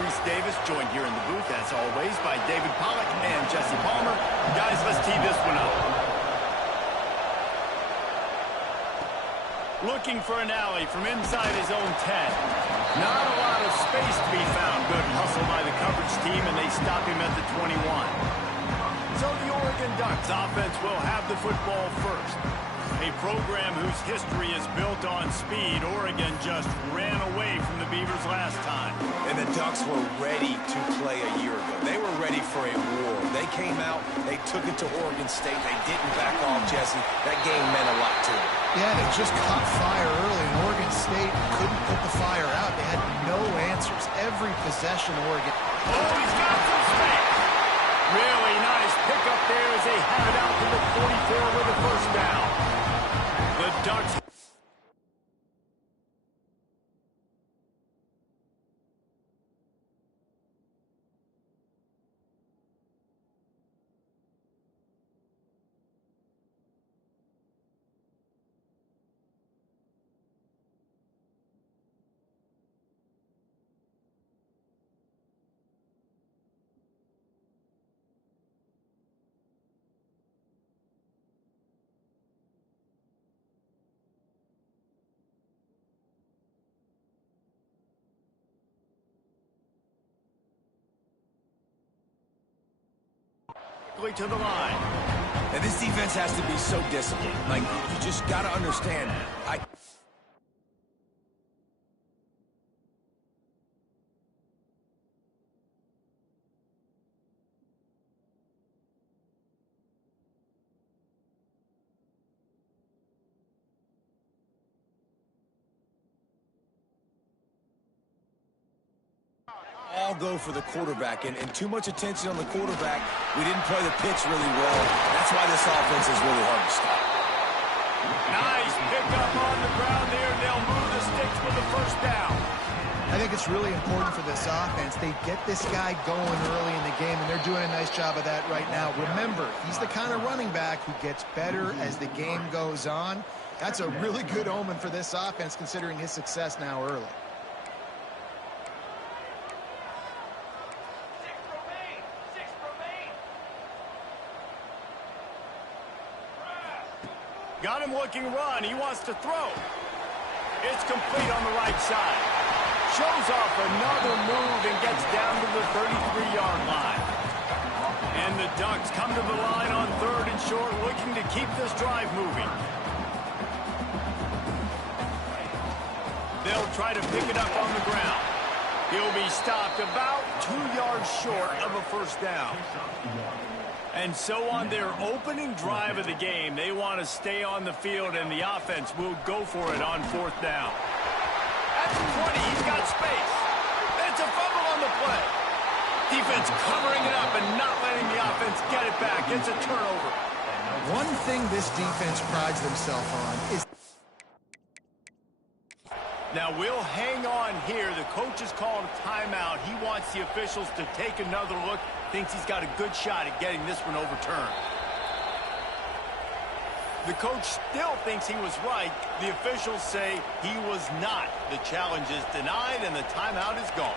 Reese Davis, joined here in the booth, as always, by David Pollack and Jesse Palmer. Guys, let's tee this one up. Looking for an alley from inside his own 10. Not a lot of space to be found. Good hustle by the coverage team, and they stop him at the 21. So the Oregon Ducks offense will have the football first. A program whose history is built on speed. Oregon just ran away from the Beavers last time. And the Ducks were ready to play a year ago. They were ready for a war. They came out, they took it to Oregon State. They didn't back off, Jesse. That game meant a lot to them. Yeah, they just caught fire early, and Oregon State couldn't put the fire out. They had no answers. Every possession, Oregon. Oh, he's got some space. Really nice pickup there as they have it out to the 44 with a first down. The Ducks. To the line. And this defense has to be so disciplined. Like, you just got to understand. All go for the quarterback, and too much attention on the quarterback. We didn't play the pitch really well. That's why this offense is really hard to stop. Nice pickup on the ground there. They'll move the sticks with the first down. I think it's really important for this offense. They get this guy going early in the game, and they're doing a nice job of that right now. Remember, he's the kind of running back who gets better as the game goes on. That's a really good omen for this offense, considering his success now early. Got him looking run. He wants to throw. It's complete on the right side. Shows off another move and gets down to the 33-yard line. And the Ducks come to the line on 3rd and short, looking to keep this drive moving. They'll try to pick it up on the ground. He'll be stopped about 2 yards short of a first down. And so on their opening drive of the game, they want to stay on the field, and the offense will go for it on 4th down. At the 20, he's got space. It's a fumble on the play. Defense covering it up and not letting the offense get it back. It's a turnover. One thing this defense prides themselves on is... Now we'll hang on here. The coach has called a timeout. He wants the officials to take another look. Thinks he's got a good shot at getting this one overturned. The coach still thinks he was right. The officials say he was not. The challenge is denied and the timeout is gone.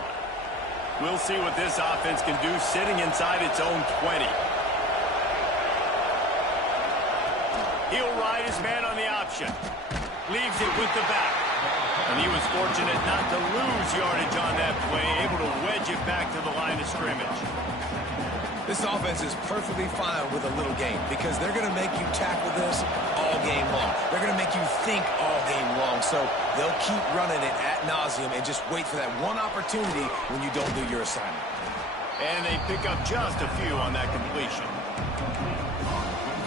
We'll see what this offense can do sitting inside its own 20. He'll ride his man on the option. Leaves it with the back. And he was fortunate not to lose yardage on that play, able to wedge it back to the line of scrimmage. This offense is perfectly fine with a little game because they're going to make you tackle this all game long. They're going to make you think all game long. So they'll keep running it ad nauseum and just wait for that one opportunity when you don't do your assignment. And they pick up just a few on that completion.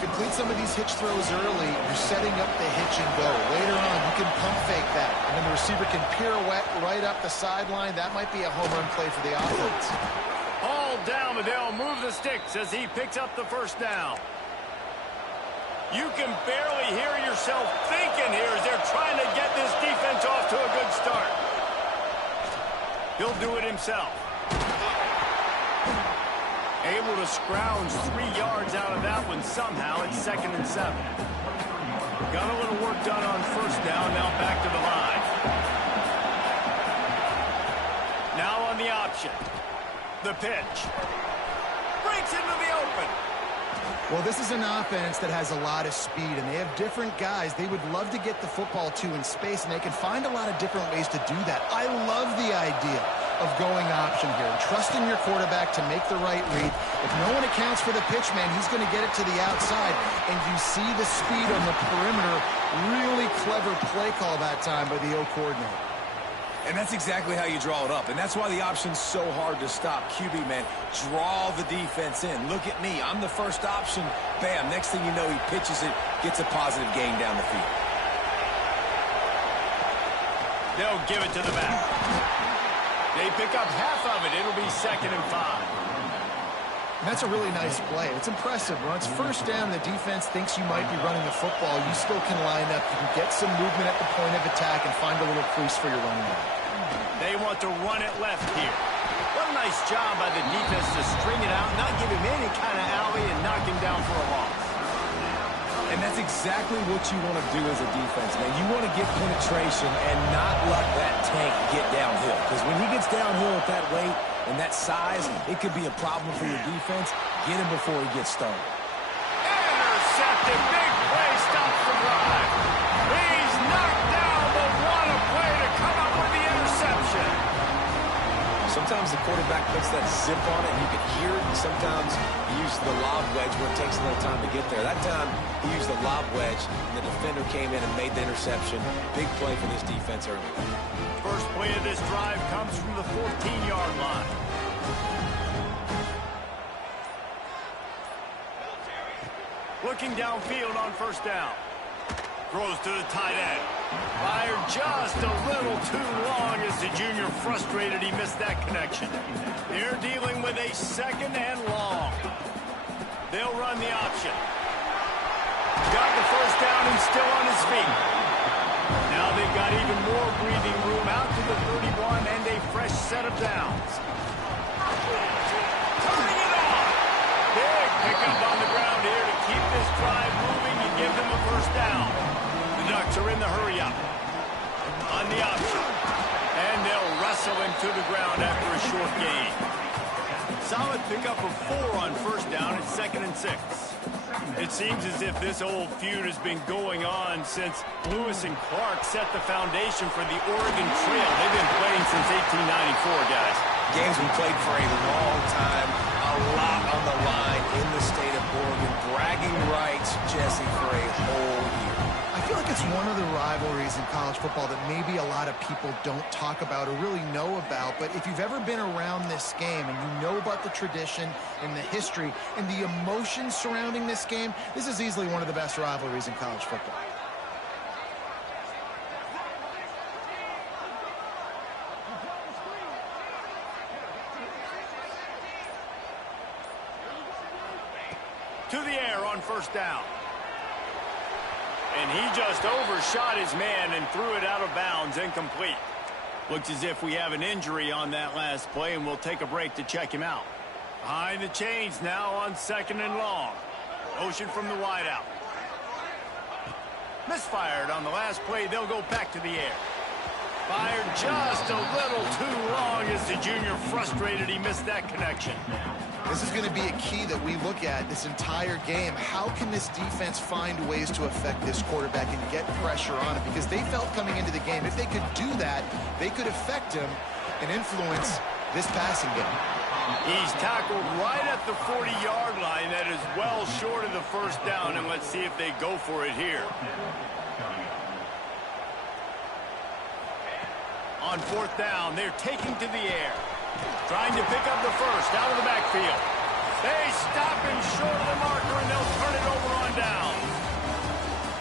Complete some of these hitch throws early, you're setting up the hitch and go. Later on, you can pump fake that, and then the receiver can pirouette right up the sideline. That might be a home run play for the offense. All down, but they'll move the sticks as he picks up the first down. You can barely hear yourself thinking here as they're trying to get this defense off to a good start. He'll do it himself. Able to scrounge 3 yards out of that one somehow. It's 2nd and 7. Got a little work done on first down. Now back to the line. Now on run the option. The pitch. Breaks into the open. Well, this is an offense that has a lot of speed, and they have different guys they would love to get the football to in space, and they can find a lot of different ways to do that. I love the idea of going option here and trusting your quarterback to make the right read. If no one accounts for the pitch, man, he's going to get it to the outside, and you see the speed on the perimeter. Really clever play call that time by the O coordinator. And that's exactly how you draw it up. And that's why the option's so hard to stop. QB, man, draw the defense in. Look at me. I'm the first option. Bam. Next thing you know, he pitches it, gets a positive gain down the field. They'll give it to the back. They pick up half of it. It'll be 2nd and 5. And that's a really nice play. It's impressive. When it's first down, the defense thinks you might be running the football. You still can line up. You can get some movement at the point of attack and find a little crease for your running back. They want to run it left here. What a nice job by the defense to string it out, not give him any kind of alley, and knock him down for a loss. And that's exactly what you want to do as a defense, man. You want to get penetration and not let that tank get downhill. Because when he gets downhill at that weight and that size, it could be a problem for your defense. Get him before he gets started. Intercepted. Big play. Stops the drive. He's knocked down, but what a play to come up with the interception. Sometimes the quarterback puts that zip on it, and you can hear it. Sometimes he uses the lob wedge where it takes a little time to get there. That time, he used the lob wedge, and the defender came in and made the interception. Big play for this defense early. First play of this drive comes from the 14-yard line. Looking downfield on first down. Throws to the tight end. Fired just a little too long as the junior frustrated he missed that connection. They're dealing with a 2nd and long. They'll run the option. Got the first down and still on his feet. Now they've got even more breathing room out to the 31 and a fresh set of downs. Turning it on. Big pickup on the ground here to keep this drive moving and give them a first down. The Ducks are in the hurry up. On the option. And they'll wrestle him to the ground after a short gain. Solid pickup of 4 on first down at 2nd and 6. It seems as if this old feud has been going on since Lewis and Clark set the foundation for the Oregon Trail. They've been playing since 1894, guys. Game's been played for a long time, a lot on the line in the state of Oregon. Bragging rights, Jesse, for a whole year. I feel like it's one of the rivalries in college football that maybe a lot of people don't talk about or really know about. But if you've ever been around this game and you know about the tradition and the history and the emotions surrounding this game, this is easily one of the best rivalries in college football. To the air on first down. And he just overshot his man and threw it out of bounds, incomplete. Looks as if we have an injury on that last play, and we'll take a break to check him out. Behind the chains now on 2nd and long. Motion from the wideout. Misfired on the last play. They'll go back to the air. Fired just a little too long as the junior frustrated he missed that connection. This is going to be a key that we look at this entire game. How can this defense find ways to affect this quarterback and get pressure on him? Because they felt coming into the game, if they could do that, they could affect him and influence this passing game. He's tackled right at the 40-yard line. That is well short of the first down, and let's see if they go for it here. On fourth down, they're taking to the air. Trying to pick up the first out of the backfield. They stop him short of the marker, and they'll turn it over on down.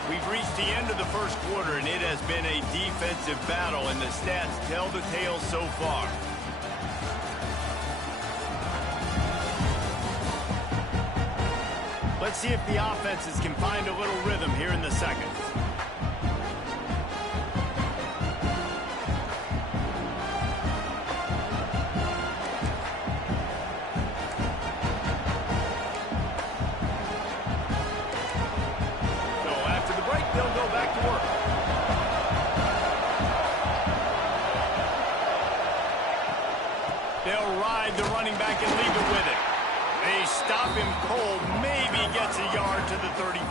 We've reached the end of the first quarter, and it has been a defensive battle, and the stats tell the tale so far. Let's see if the offenses can find a little rhythm here in the second. They'll ride the running back and leave it with it. They stop him cold, maybe gets a yard to the 34.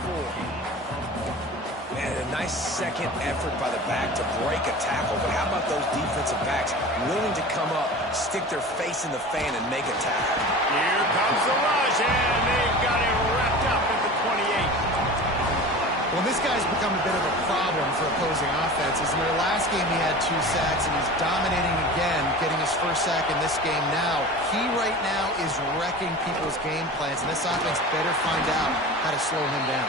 Man, a nice second effort by the back to break a tackle. But how about those defensive backs willing to come up, stick their face in the fan, and make a tackle? Here comes the rush, and they've got it wrapped up at the 28. Well, this guy's become a bit of a problem for opposing offenses. In their last game, he had 2 sacks, and he's dominating again, getting his first sack in this game now. He right now is wrecking people's game plans, and this offense better find out how to slow him down.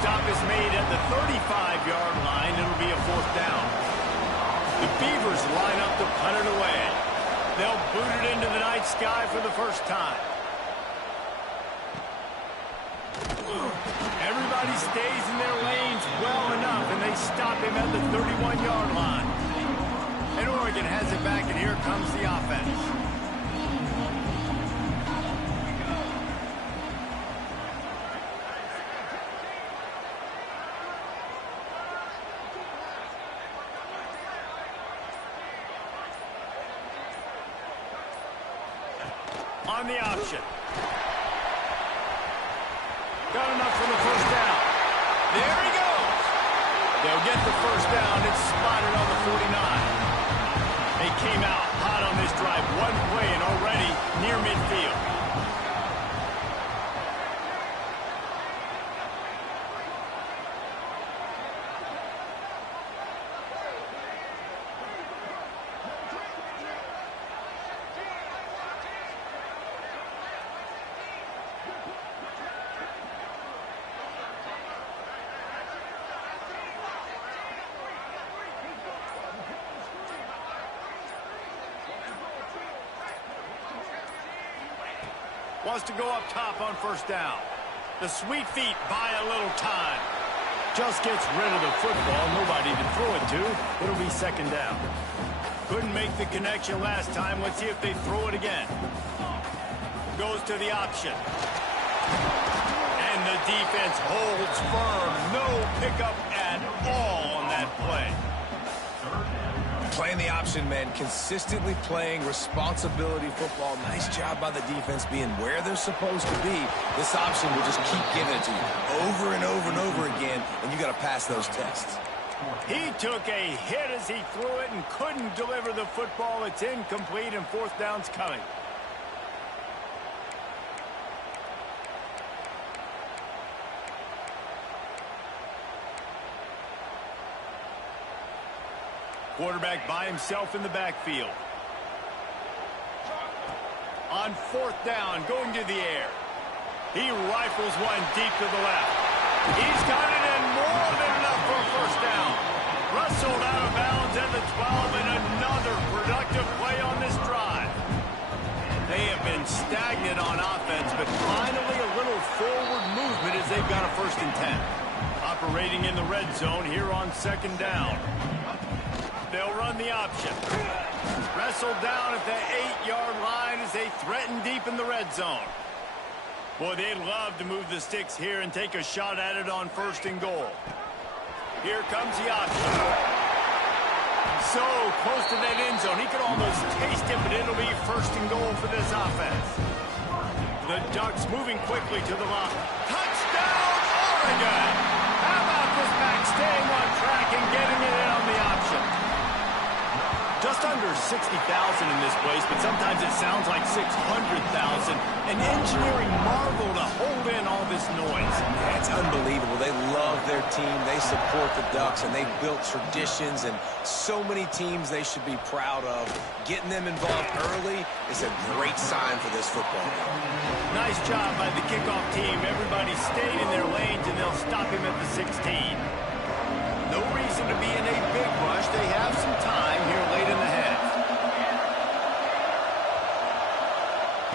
Stop is made at the 35-yard line. It'll be a 4th down. The Beavers line up to punt it away. They'll boot it into the night sky for the first time. Everybody stays in their lanes well enough, and they stop him at the 31-yard line. And Oregon has it back, and here comes the offense. On the option. Got enough for the first down. There he goes. They'll get the first down. It's spotted on the 49. They came out hot on this drive. One play and already near midfield. Wants to go up top on first down. The sweet feet buy a little time. Just gets rid of the football. Nobody to throw it to. It'll be 2nd down. Couldn't make the connection last time. Let's see if they throw it again. Goes to the option. And the defense holds firm. No pickup at all on that play. Playing the option, man, consistently playing responsibility football. Nice job by the defense being where they're supposed to be. This option will just keep giving it to you over and over and over again, and you got to pass those tests. He took a hit as he threw it and couldn't deliver the football. It's incomplete, and 4th down's coming. Quarterback by himself in the backfield. On 4th down, going to the air. He rifles one deep to the left. He's got it in more than enough for a first down. Wrestled out of bounds at the 12, and another productive play on this drive. They have been stagnant on offense, but finally a little forward movement as they've got a 1st and 10. Operating in the red zone here on 2nd down. They'll run the option. Wrestled down at the 8-yard line as they threaten deep in the red zone. Boy, they'd love to move the sticks here and take a shot at it on 1st and goal. Here comes the option. So close to that end zone. He could almost taste it, but it'll be 1st and goal for this offense. The Ducks moving quickly to the line. Touchdown, Oregon! How about this back staying on track and getting it in on the option? Just under 60,000 in this place, but sometimes it sounds like 600,000. An engineering marvel to hold in all this noise. Yeah, it's unbelievable. They love their team. They support the Ducks, and they've built traditions and so many teams they should be proud of. Getting them involved early is a great sign for this football game. Nice job by the kickoff team. Everybody stayed in their lanes, and they'll stop him at the 16. No reason to be in a big rush. They have some time here late in the half.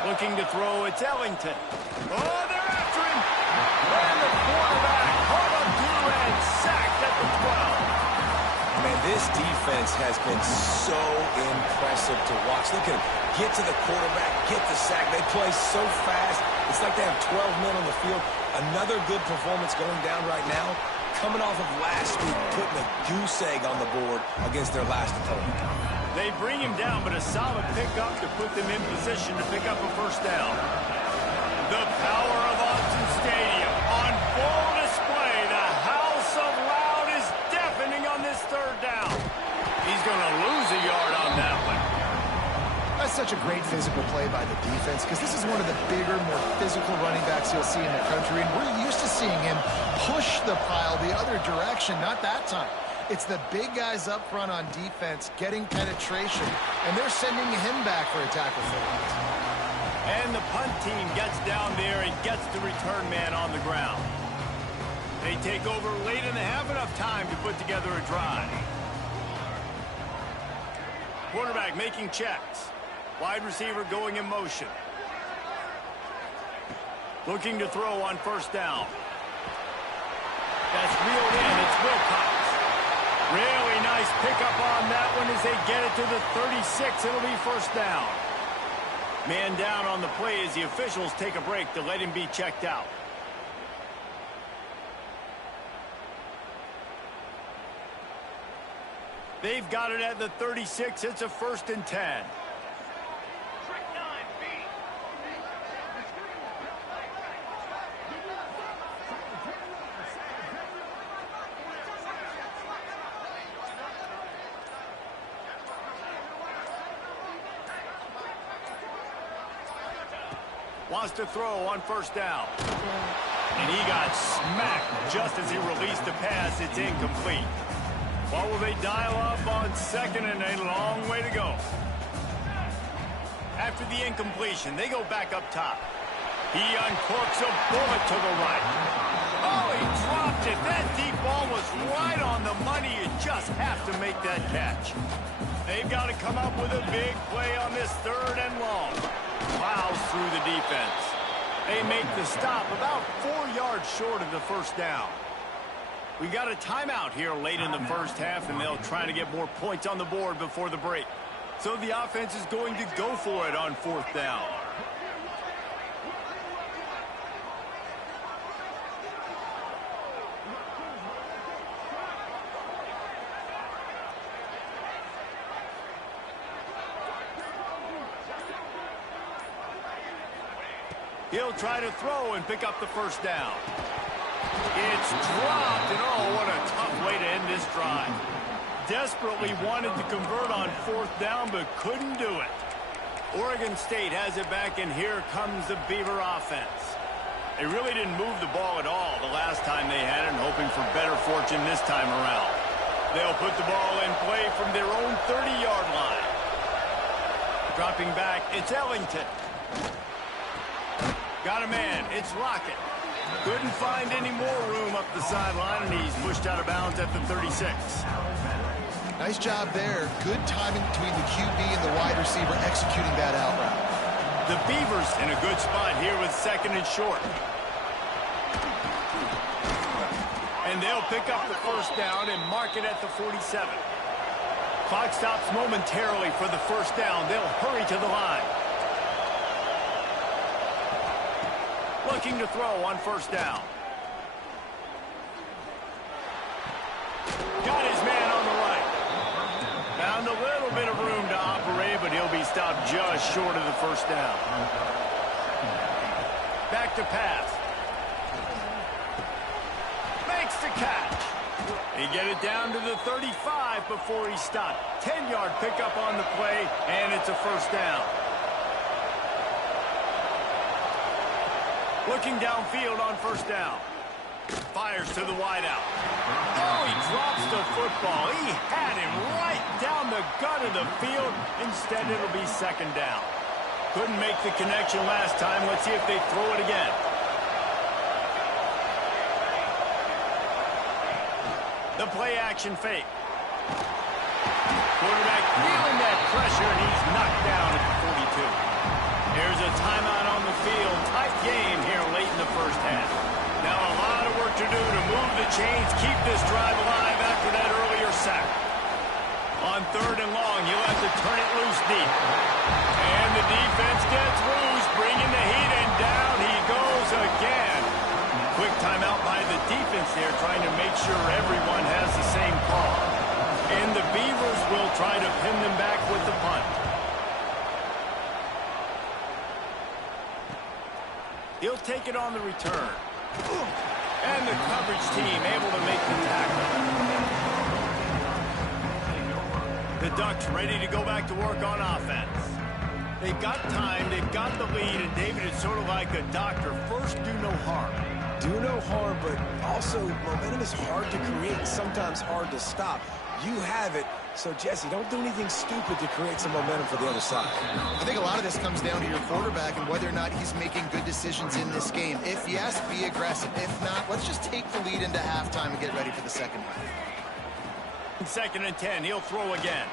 Looking to throw, it's Ellington. Oh, they're after him. And the quarterback caught up to and sacked at the 12. Man, this defense has been so impressive to watch. Look at them get to the quarterback, get the sack. They play so fast. It's like they have 12 men on the field. Another good performance going down right now. Coming off of last week, putting a goose egg on the board against their last opponent. They bring him down, but a solid pickup to put them in position to pick up a first down. The power of Austin Stadium on full display. The house of loud is deafening on this third down. He's going to lose a yard on that one. That's such a great physical play by the defense because this is one of the bigger, more physical running backs you'll see in the country, and we're used to seeing him push the pile the other direction. Not that time. It's the big guys up front on defense getting penetration, and they're sending him back for a tackle for loss. And the punt team gets down there and gets the return man on the ground. They take over late and they have enough time to put together a drive. Quarterback making checks. Wide receiver going in motion. Looking to throw on first down. That's reeled in. It's Wilcox. Really nice pickup on that one as they get it to the 36. It'll be first down. Man down on the play as the officials take a break to let him be checked out. They've got it at the 36. It's a 1st and 10. Wants to throw on first down. And he got smacked just as he released the pass. It's incomplete. What will they dial up on second and a long way to go? After the incompletion, they go back up top. He uncorks a bullet to the right. Oh, he dropped it. That deep ball was right on the money. You just have to make that catch. They've got to come up with a big play on this 3rd and long. Plows through the defense. They make the stop about 4 yards short of the first down. We got a timeout here late in the first half, and they'll try to get more points on the board before the break. So the offense is going to go for it on 4th down. He'll try to throw and pick up the first down. It's dropped, and oh, what a tough way to end this drive. Desperately wanted to convert on 4th down, but couldn't do it. Oregon State has it back, and here comes the Beaver offense. They really didn't move the ball at all the last time they had it, and hoping for better fortune this time around. They'll put the ball in play from their own 30-yard line. Dropping back, it's Ellington. Got a man, it's Lockett. Couldn't find any more room up the sideline, and he's pushed out of bounds at the 36. Nice job there. Good timing between the QB and the wide receiver executing that out route. The Beavers in a good spot here with 2nd and short. And they'll pick up the first down and mark it at the 47. Clock stops momentarily for the first down. They'll hurry to the line. Looking to throw on first down. Got his man on the right. Found a little bit of room to operate, but he'll be stopped just short of the first down. Back to pass. Makes the catch. They get it down to the 35 before he's stopped. 10-yard pickup on the play, and it's a first down. Looking downfield on first down. Fires to the wideout. Oh, he drops the football. He had him right down the gut of the field. Instead, it'll be 2nd down. Couldn't make the connection last time. Let's see if they throw it again. The play action fake. Quarterback feeling that pressure, and he's knocked down at the 42. There's a timeout on the field. Tight game here late in the first half. Now a lot of work to do to move the chains, keep this drive alive after that earlier sack. On 3rd and long, you'll have to turn it loose deep. And the defense gets loose, bringing the heat, and down he goes again. Quick timeout by the defense there, trying to make sure everyone has the same call. And the Beavers will try to pin them back with He'll take it on the return. And the coverage team able to make the tackle. The Ducks ready to go back to work on offense. They've got time, they've got the lead, and David, it's sort of like a doctor. First, do no harm. Do no harm, but also momentum is hard to create, sometimes hard to stop. You have it, so Jesse, don't do anything stupid to create some momentum for the other side. I think a lot of this comes down to your quarterback and whether or not he's making good decisions in this game. If yes, be aggressive. If not, let's just take the lead into halftime and get ready for the second half. 2nd and 10, he'll throw again.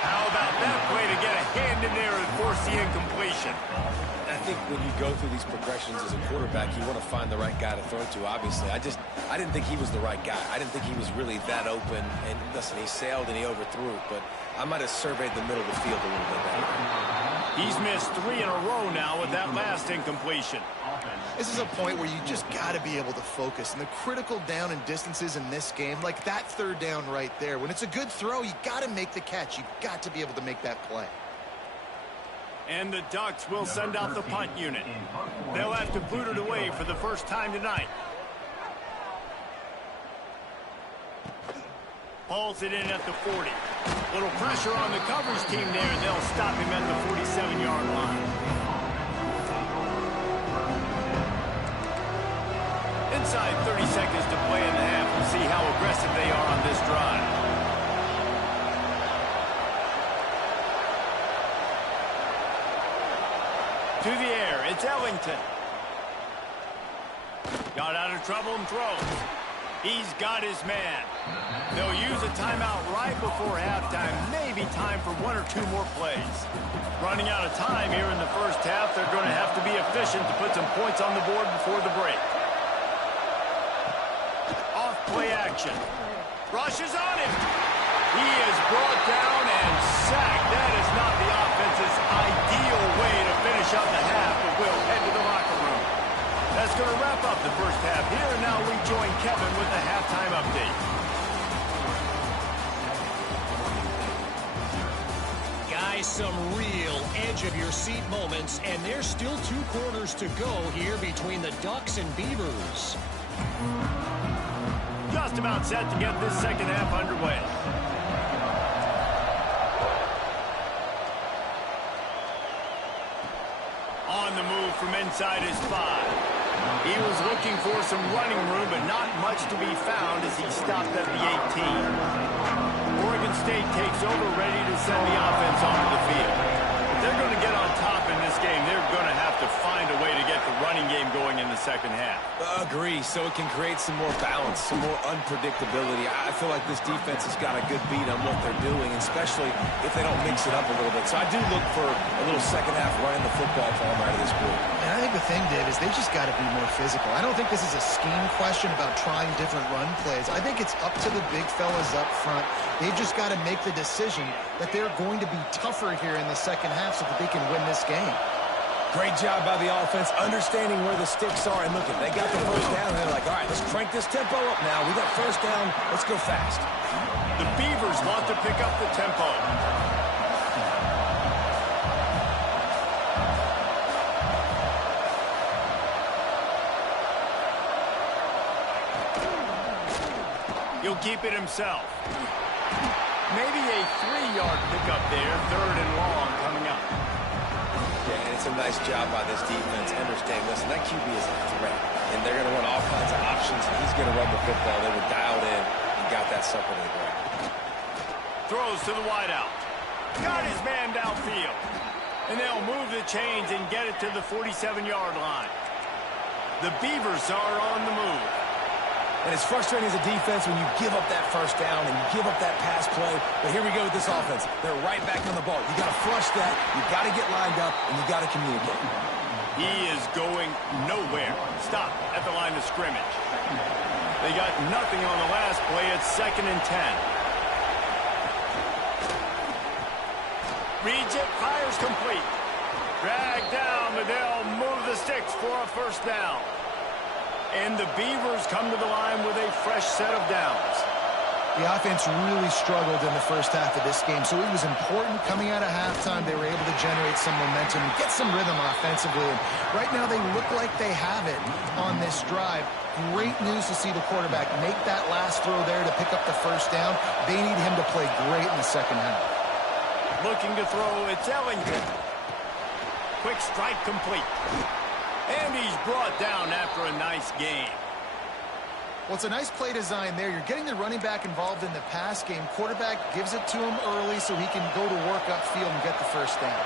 How about that play to get a hand in there and force the incompletion? I think when you go through these progressions as a quarterback, you want to find the right guy to throw to, obviously. I didn't think he was the right guy. I didn't think he was really that open. And listen, he sailed and he overthrew it, but I might have surveyed the middle of the field a little bit better. He's missed 3 in a row now with that last incompletion. This is a point where you just got to be able to focus. And the critical down and distances in this game, like that 3rd down right there, when it's a good throw, you got to make the catch. You got to be able to make that play. And the Ducks will send out the punt unit. They'll have to boot it away for the first time tonight. Hauls it in at the 40. Little pressure on the coverage team there, and they'll stop him at the 47-yard line. Inside 30 seconds to play in the half. We'll see how aggressive they are on this drive. To the air, it's Ellington. Got out of trouble and throws. He's got his man. They'll use a timeout right before halftime. Maybe time for 1 or 2 more plays. Running out of time here in the first half. They're going to have to be efficient to put some points on the board before the break. Off play action. Rushes on him. He is brought down and sacked. That is not the offense's ideal way to finish up the half, but we'll head to the locker room. That's going to wrap up the first half here, and now we join Kevin with the halftime update. Guys, some real edge-of-your-seat moments, and there's still 2 quarters to go here between the Ducks and Beavers. Just about set to get this second half underway. On the move from inside his 5. He was looking for some running room, but not much to be found as he stopped at the 18. Oregon State takes over, ready to send the offense onto the field. If they're going to get on top in this game, they're going to have to find a way to get the running game going in the second half. Agree, so it can create some more balance, some more unpredictability. I feel like this defense has got a good beat on what they're doing, especially if they don't mix it up a little bit. So I do look for a little second half running the football form out of this group. And I think the thing, Dave, is they just got to be more physical. I don't think this is a scheme question about trying different run plays. I think it's up to the big fellas up front. They've just got to make the decision that they're going to be tougher here in the second half so that they can win this game. Great job by the offense, understanding where the sticks are. And look, they got the first down, and they're like, all right, let's crank this tempo up now. We got first down. Let's go fast. The Beavers want to pick up the tempo. He'll keep it himself. Maybe a 3-yard pickup there, 3rd and long coming up. Yeah, and it's a nice job by this defense. Understand, listen, that QB is a threat, and they're going to run all kinds of options, and he's going to run the football. They were dialed in and got that sucker to the ground. Throws to the wideout. Got his man downfield. And they'll move the chains and get it to the 47-yard line. The Beavers are on the move. And it's frustrating as a defense when you give up that first down and you give up that pass play. But here we go with this offense. They're right back on the ball. You got to flush that. You got to get lined up, and you got to communicate. He is going nowhere. Stop at the line of scrimmage. They got nothing on the last play. It's 2nd and 10. Reads it, fires complete. Dragged down, but they'll move the sticks for a first down. And the Beavers come to the line with a fresh set of downs. The offense really struggled in the first half of this game, so it was important coming out of halftime. They were able to generate some momentum and get some rhythm offensively. And right now they look like they have it on this drive. Great news to see the quarterback make that last throw there to pick up the first down. They need him to play great in the second half. Looking to throw, it's Ellington. Quick strike complete. And he's brought down after a nice game. Well, it's a nice play design there. You're getting the running back involved in the pass game. Quarterback gives it to him early so he can go to work upfield and get the first down.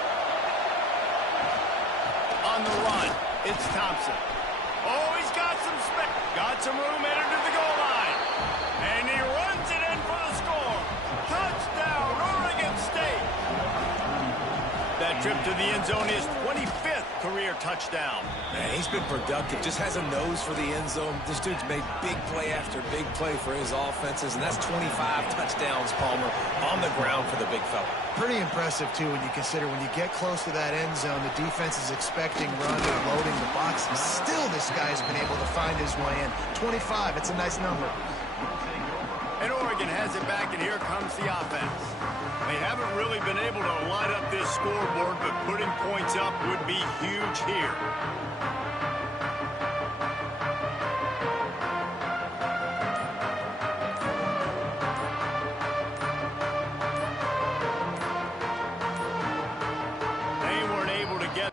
On the run, it's Thompson. Oh, he's got some space. Got some room headed to the goal line. And he runs it in for the score. Touchdown, Oregon State. That trip to the end zone is 25th career touchdown. Man, he's been productive. Just has a nose for the end zone. This dude's made big play after big play for his offenses, and that's 25 touchdowns, Palmer, on the ground for the big fella. Pretty impressive, too, when you consider when you get close to that end zone, the defense is expecting run and loading the box. And still, this guy's been able to find his way in. 25, it's a nice number. And Oregon has it back, and here comes the offense. They haven't really been able to light up this scoreboard, but putting points up would be huge here. They weren't able to get...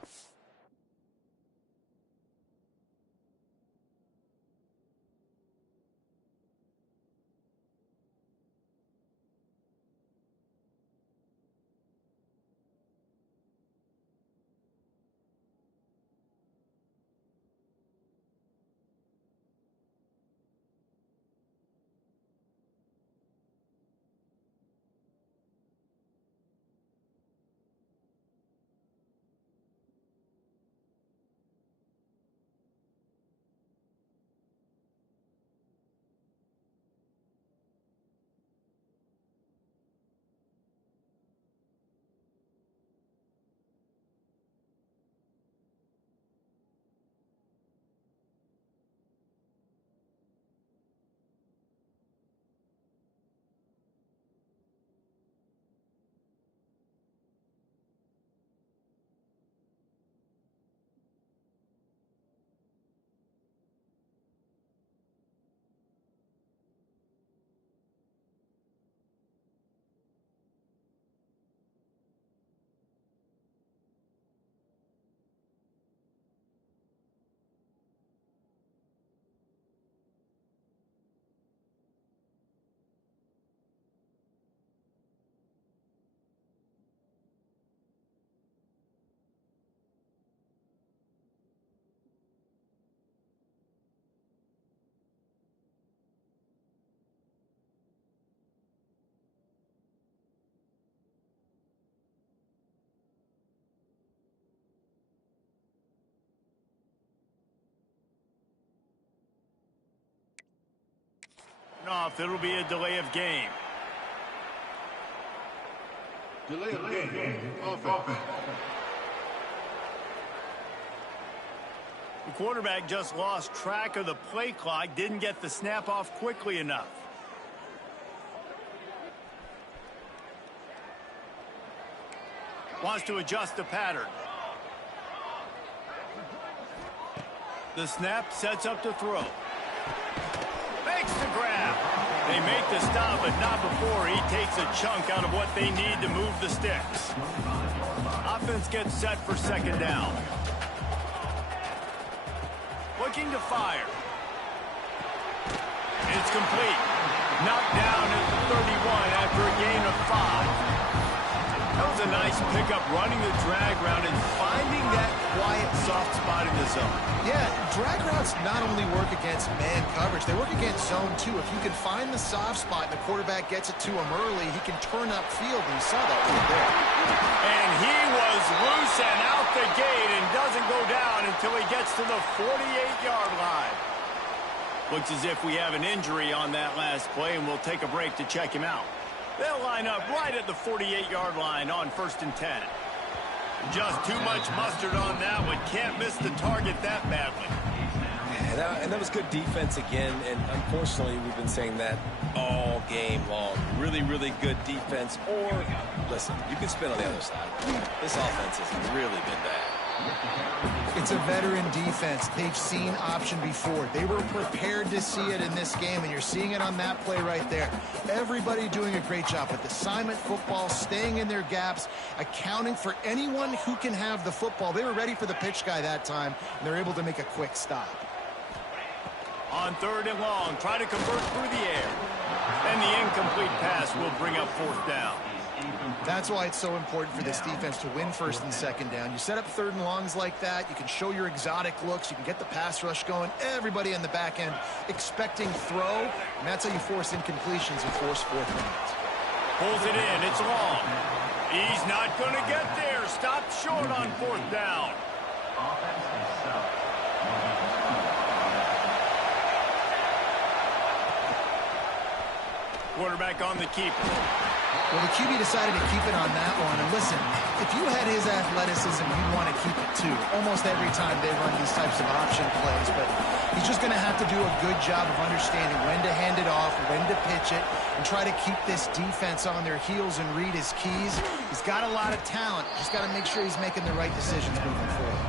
off. It'll be a delay of game. Delay of game. Offense. The quarterback just lost track of the play clock, didn't get the snap off quickly enough. Wants to adjust the pattern. The snap sets up to throw. Makes the grab. They make the stop, but not before he takes a chunk out of what they need to move the sticks. Offense gets set for second down. Looking to fire. It's complete. Knocked down at the 31 after a gain of 5. That was a nice pickup, running the drag route and finding that quiet, soft spot in the zone. Yeah, drag routes not only work against man coverage, they work against zone too. If you can find the soft spot and the quarterback gets it to him early, he can turn upfield, and you saw that right there. And he was loose and out the gate and doesn't go down until he gets to the 48-yard line. Looks as if we have an injury on that last play, and we'll take a break to check him out. They'll line up right at the 48-yard line on 1st and 10. Just too much mustard on that one. Can't miss the target that badly. Yeah, And that was good defense again, and unfortunately we've been saying that all game long. Really, really good defense, or, listen, you can spin on the other side. This offense has really been bad. It's a veteran defense. They've seen option before. They were prepared to see it in this game, and you're seeing it on that play right there. Everybody doing a great job with assignment football, staying in their gaps, accounting for anyone who can have the football. They were ready for the pitch guy that time, and they're able to make a quick stop. On 3rd and long, try to convert through the air. And the incomplete pass will bring up 4th down. That's why it's so important for this defense to win 1st and 2nd down. You set up 3rd and longs like that. You can show your exotic looks. You can get the pass rush going. Everybody in the back end expecting throw. And that's how you force incompletions and force 4th downs. Pulls it in. It's long. He's not going to get there. Stopped short on 4th down. Quarterback on the keeper. Well, the QB decided to keep it on that one. And listen, if you had his athleticism, you'd want to keep it too. Almost every time they run these types of option plays. But he's just going to have to do a good job of understanding when to hand it off, when to pitch it, and try to keep this defense on their heels and read his keys. He's got a lot of talent. Just got to make sure he's making the right decisions moving forward.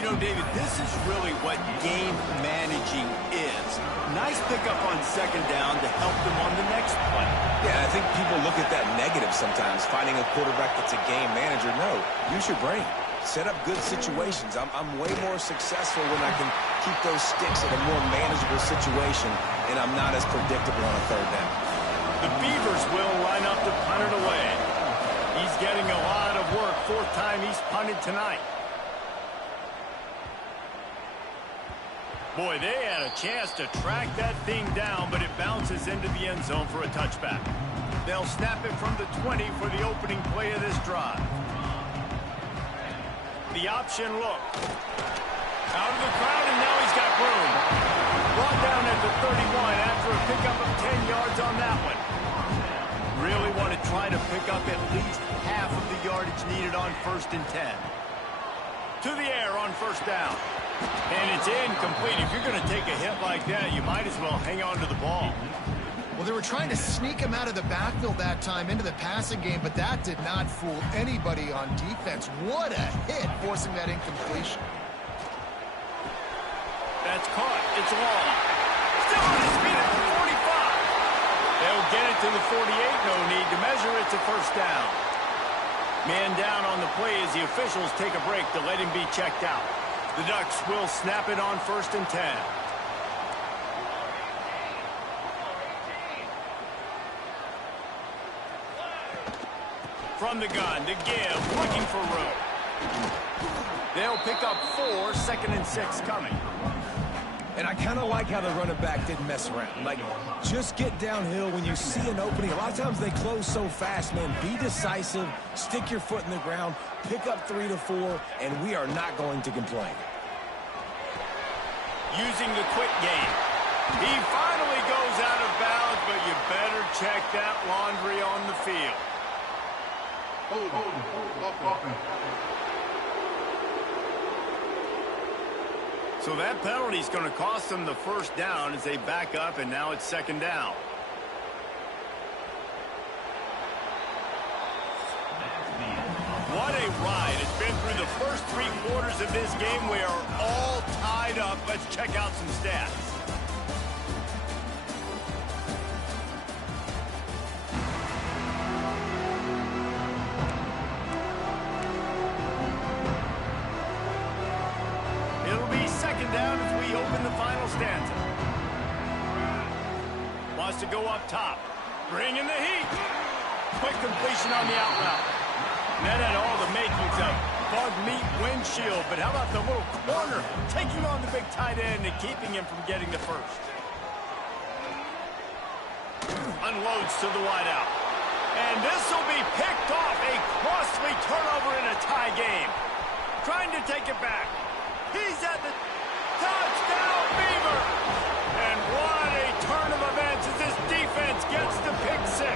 You know, David, this is really what game managing is. Nice pickup on 2nd down to help them on the next play. Yeah, I think people look at that negative sometimes, finding a quarterback that's a game manager. No, use your brain. Set up good situations. I'm way more successful when I can keep those sticks in a more manageable situation, and I'm not as predictable on a 3rd down. The Beavers will line up to punt it away. He's getting a lot of work. 4th time he's punted tonight. Boy, they had a chance to track that thing down, but it bounces into the end zone for a touchback. They'll snap it from the 20 for the opening play of this drive. The option look. Out of the crowd, and now he's got room. Brought down at the 31 after a pickup of 10 yards on that one. Really want to try to pick up at least half of the yardage needed on 1st and 10. To the air on 1st down. And it's incomplete. If you're going to take a hit like that, you might as well hang on to the ball. Well, they were trying to sneak him out of the backfield that time into the passing game, but that did not fool anybody on defense. What a hit, forcing that incompletion. That's caught. It's long. Still on his feet at the 45. They'll get it to the 48. No need to measure it to 1st down. Man down on the play as the officials take a break to let him be checked out. The Ducks will snap it on 1st and 10. From the gun, to give, looking for room. They'll pick up 4, 2nd and 6 coming. And I kind of like how the running back didn't mess around. Like, just get downhill when you see an opening. A lot of times they close so fast, man. Be decisive, stick your foot in the ground, pick up 3 to 4, and we are not going to complain. Using the quick game. He finally goes out of bounds, but you better check that laundry on the field. So that penalty is going to cost them the 1st down as they back up, and now it's 2nd down. What a ride. It's been through the first 3 quarters of this game. We are all tied up. Let's check out some stats. It'll be 2nd down as we open the final stanza. Wants to go up top. Bringing the heat. Quick completion on the out route. That had all the makings of bug meat windshield, but how about the little corner taking on the big tight end and keeping him from getting the 1st? Unloads to the wideout. And this will be picked off. A costly turnover in a tie game. Trying to take it back. He's at the touchdown, Beaver! And what a turn of events as this defense gets the pick 6.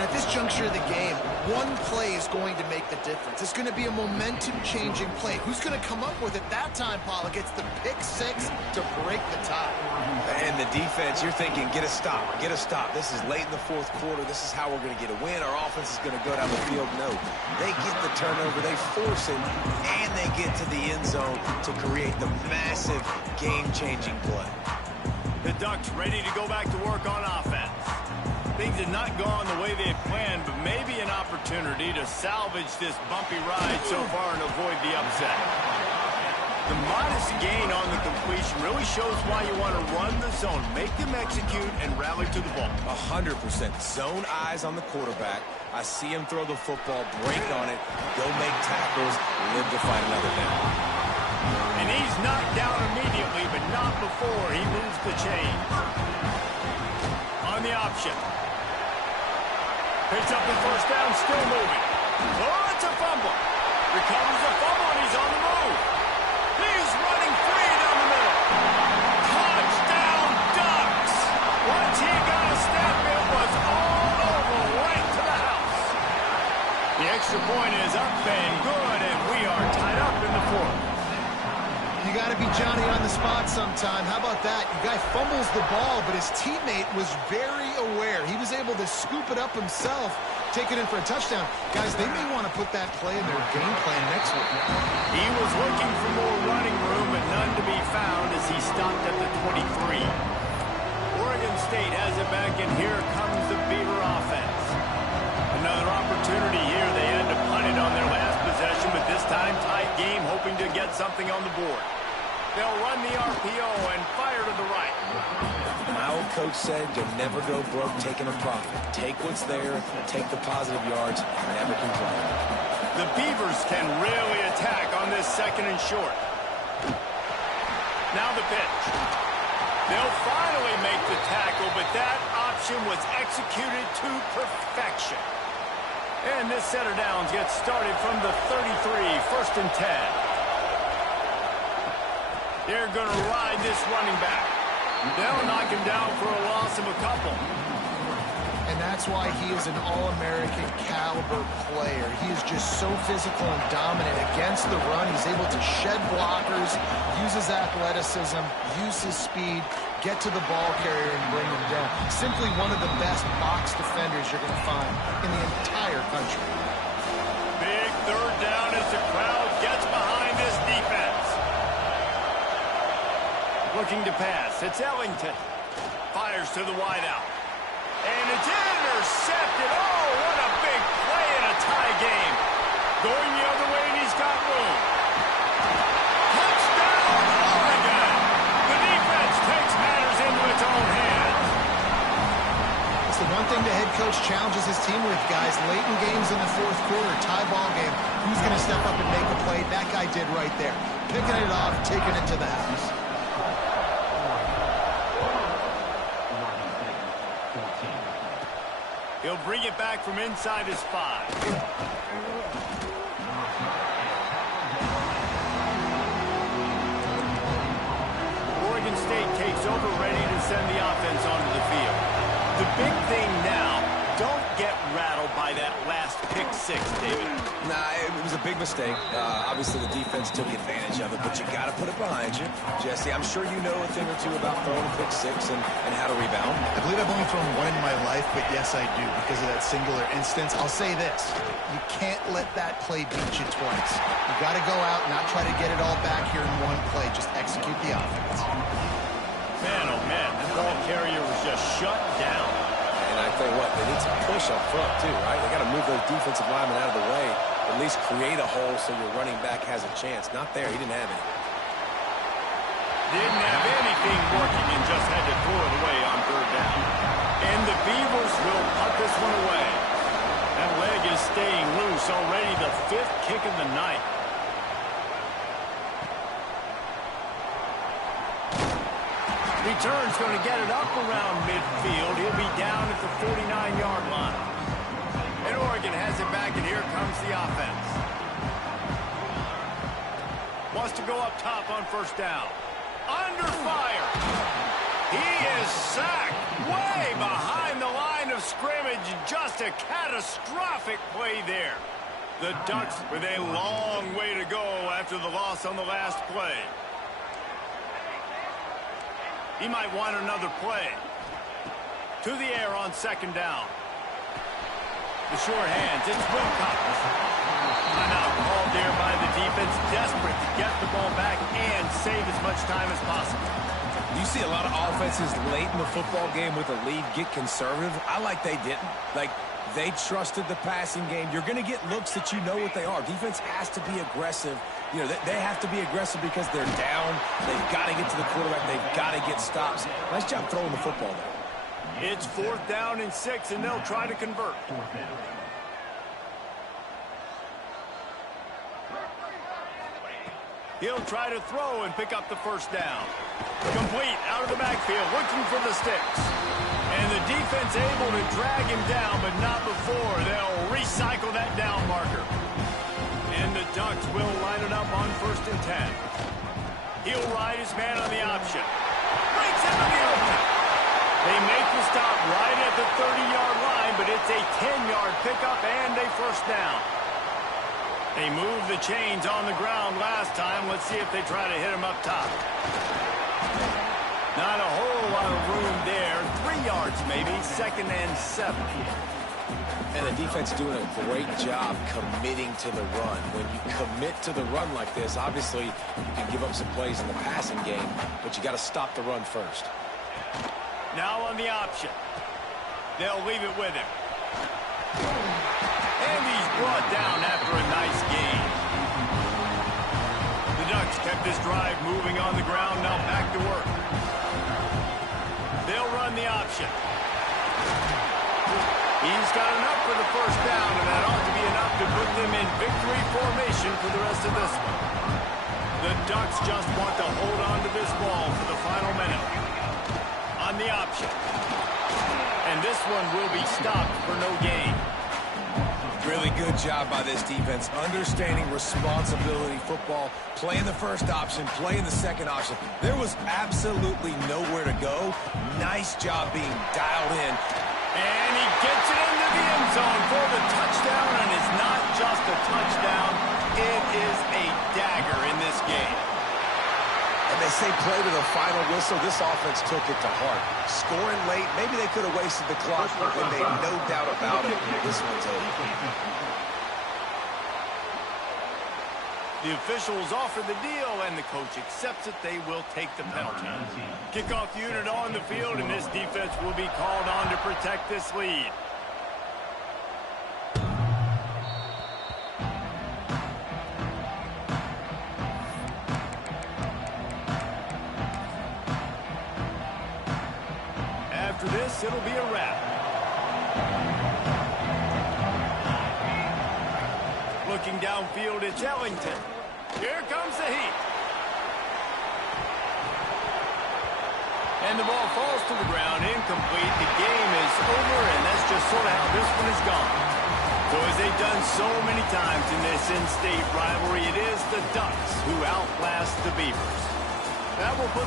And at this juncture of the game, one play is going to make the difference. It's going to be a momentum-changing play. Who's going to come up with it that time, Pollock? It's the pick six to break the tie. And the defense, you're thinking, get a stop, get a stop. This is late in the fourth quarter. This is how we're going to get a win. Our offense is going to go down the field. No, they get the turnover, they force it, and they get to the end zone to create the massive game-changing play. The Ducks ready to go back to work on offense. Things have not gone the way they had planned, but maybe an opportunity to salvage this bumpy ride so far and avoid the upset. The modest gain on the completion really shows why you want to run the zone, make them execute, and rally to the ball. 100%. Zone eyes on the quarterback. I see him throw the football, break on it, go make tackles, live to fight another down. And he's knocked down immediately, but not before he moves the chains. On the option. Picks up the first down, still moving. Oh, it's a fumble. Recovers the fumble, and he's on the move. He's running free down the middle. Touchdown, Ducks. Once he got a step, it was all over, right to the house. The extra point is up and good, and we are tied up in the fourth. You got to be Johnny on the spot sometime. How about that? The guy fumbles the ball, but his teammate was very aware. He was able to scoop it up himself, take it in for a touchdown. Guys, they may want to put that play in their game plan next week. He was looking for more running room, but none to be found as he stopped at the 23. Oregon State has it back, and here comes the Beaver offense. Another opportunity here. They had to punt it on their last possession, but this time tight game, hoping to get something on the board. They'll run the RPO and fire to the right. My old coach said you'll never go broke taking a profit. Take what's there, take the positive yards, never complain. The Beavers can really attack on this second and short. Now the pitch. They'll finally make the tackle, but that option was executed to perfection. And this set of downs gets started from the 33, 1st and 10. They're going to ride this running back. They'll knock him down for a loss of a couple. And that's why he is an All-American caliber player. He is just so physical and dominant against the run. He's able to shed blockers, use his athleticism, use his speed, get to the ball carrier and bring him down. Simply one of the best box defenders you're going to find in the entire country. Big third down as the crowd gets behind this defense. Looking to pass. It's Ellington. Fires to the wideout. And it's intercepted. Oh, what a big play in a tie game. Going the other way, and he's got room. Touchdown, Oregon. The defense takes matters into its own hands. It's the one thing the head coach challenges his team with, guys. Late in games in the fourth quarter, tie ball game. Who's going to step up and make a play? That guy did right there. Picking it off, taking it to the house. He'll bring it back from inside his 5. Oregon State takes over, ready to send the offense onto the field. The big thing now, don't get rattled by that last pick 6, David. Nah, it was a big mistake. Obviously, the defense took advantage of it, but you got to put it behind you. Jesse, I'm sure you know a thing or two about throwing a pick 6 and how to rebound. I believe I've only thrown one in my life, but yes, I do because of that singular instance. I'll say this. You can't let that play beat you twice. You got to go out and not try to get it all back here in one play. Just execute the offense. Man, oh man, this ball carrier was just shut down. And I tell you what, they need some push up front too, right? They got to move those defensive linemen out of the way. At least create a hole so your running back has a chance. Not there. He didn't have any. Didn't have anything working and just had to throw it away on 3rd down. And the Beavers will punt this one away. That leg is staying loose already, the 5th kick of the night. Return's going to get it up around midfield. He'll be down at the 49-yard line. And Oregon has it back, and here comes the offense. Wants to go up top on 1st down. Under fire. He is sacked way behind the line of of scrimmage. Just a catastrophic play there. The Ducks with a long way to go after the loss on the last play. He might want another play. To the air on second down. The short hands. It's Wilcox. Timeout called there by the defense. Desperate to get the ball back and save as much time as possible. You see a lot of offenses late in the football game with a lead get conservative. I like they didn't. Like, they trusted the passing game. You're going to get looks that you know what they are. Defense has to be aggressive. You know, they have to be aggressive because they're down. They've got to get to the quarterback. They've got to get stops. Nice job throwing the football there. It's 4th down and 6, and they'll try to convert. He'll try to throw and pick up the first down. Complete out of the backfield, looking for the sticks. And the defense able to drag him down, but not before. They'll recycle that down marker. And the Ducks will line it up on 1st and 10. He'll ride his man on the option. Breaks into the open. They make the stop right at the 30-yard line, but it's a 10-yard pickup and a first down. They moved the chains on the ground last time. Let's see if they try to hit him up top. Not a whole lot of room there. 3 yards maybe, 2nd and 7. And the defense doing a great job committing to the run. When you commit to the run like this, obviously you can give up some plays in the passing game, but you got to stop the run first. Now on the option. They'll leave it with him. And he's brought down after a nice gain. The Ducks kept this drive moving on the ground, now back to work. They'll run the option. He's got enough for the first down, and that ought to be enough to put them in victory formation for the rest of this one. The Ducks just want to hold on to this ball for the final minute. On the option. And this one will be stopped for no gain. Really good job by this defense, understanding responsibility football, playing the first option, playing the second option. There was absolutely nowhere to go. Nice job being dialed in. And he gets it into the end zone for the touchdown, and it's not just a touchdown, it is a dagger in this game. And they say play to the final whistle. This offense took it to heart. Scoring late, maybe they could have wasted the clock, but they made no doubt about it. This one's over. The officials offer the deal, and the coach accepts it. They will take the penalty. Kickoff unit on the field, and this defense will be called on to protect this lead. After this, it'll be a wrap. Looking downfield, it's Ellington. Here comes the heat. And the ball falls to the ground, incomplete. The game is over, and that's just sort of how this one is gone. So as they've done so many times in this in-state rivalry, it is the Ducks who outlast the Beavers. That will put